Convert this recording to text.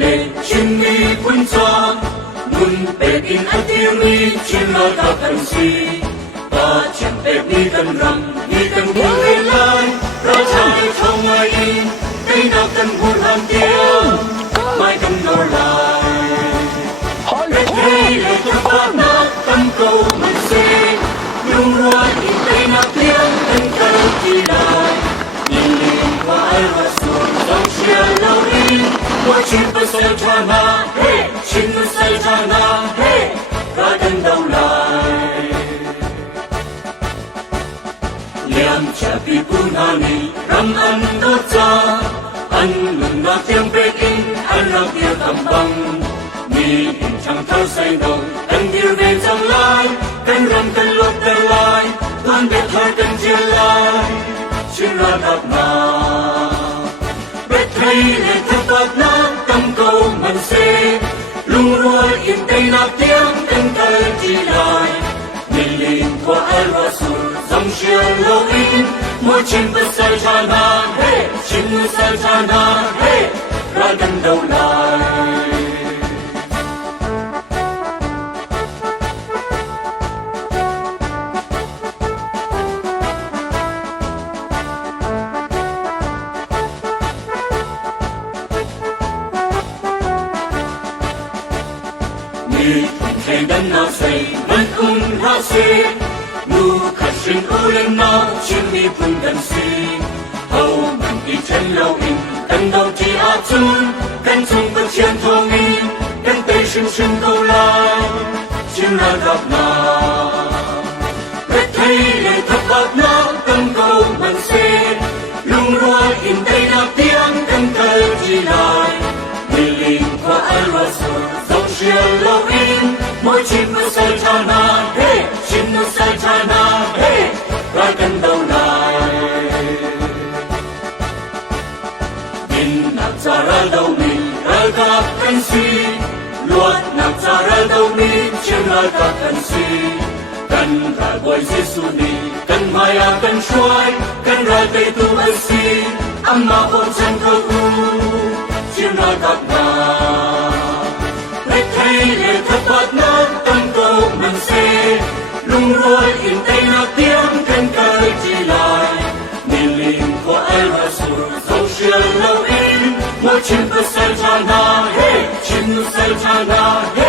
le chimmi puncha nun pe in atiri chilla ka kansi ta chen pe ni kan ram ni kan buông lên lai ra chai trong ai in cây nào cần buồn làm tiêu mai cần nở lại để thấy để cho phát nát tâm cầu mình sẽ luôn luôn in cây nào tiếng cần cầu chỉ lại nhìn nhìn qua ai và xuống dòng chia lâu đi mỗi chuyện phải say cha na hey chuyện phải say cha na hey ra cần đâu lại liam cha pi punani ram an do cha an lung na tiếng breaking an la tiếng tầm băng mi in chẳng thâu say đâu cần điều về trong lai cần ram cần lột cần lai tuan biết thở cần chia lai chuyện ra đập na biết thấy để thắp bát na tâm cầu mình sẽ luôn luôn in tay na tiếng cần thở chỉ lại mình liền qua ai và sur dòng chia lâu in mỗi chuyện bất sai cha na hey chuyện bất sai cha na hey ra gần đâu lại ni thầy đấng na say vẫn ung ha se nu khát sinh u lên na chuyện mi phun gần si hầu mình đi chân lâu in cần đầu chỉ áp chung cần chung bất chiến thong in cần tây sinh sinh câu lại chuyện là gặp na biết thấy để thắp bát na tâm cầu mình sẽ luôn luôn in tây na tiếng cần cây chỉ lại mình liền qua ai và sur dòng chia lâu in mỗi chuyện mới sai cha na hey chuyện mới sai cha na hey ra cần đâu lại nhìn nạp ra ra đâu mình ra gặp cần si luật nạp ra ra đâu mình chuyện ra gặp cần si cần ra gọi Giêsu ni cần mai à cần xoay cần ra tây tu ân si amma hồn chân cơ u chuyện ra gặp na biết thấy để thắp bát na tâm cầu mình sẽ luôn luôn in tay na tiếng cần cây chỉ lại nhìn liền của ai và sur dòng chia lâu in mỗi chuyện bất sai cha na hey chuyện bất sai cha na hey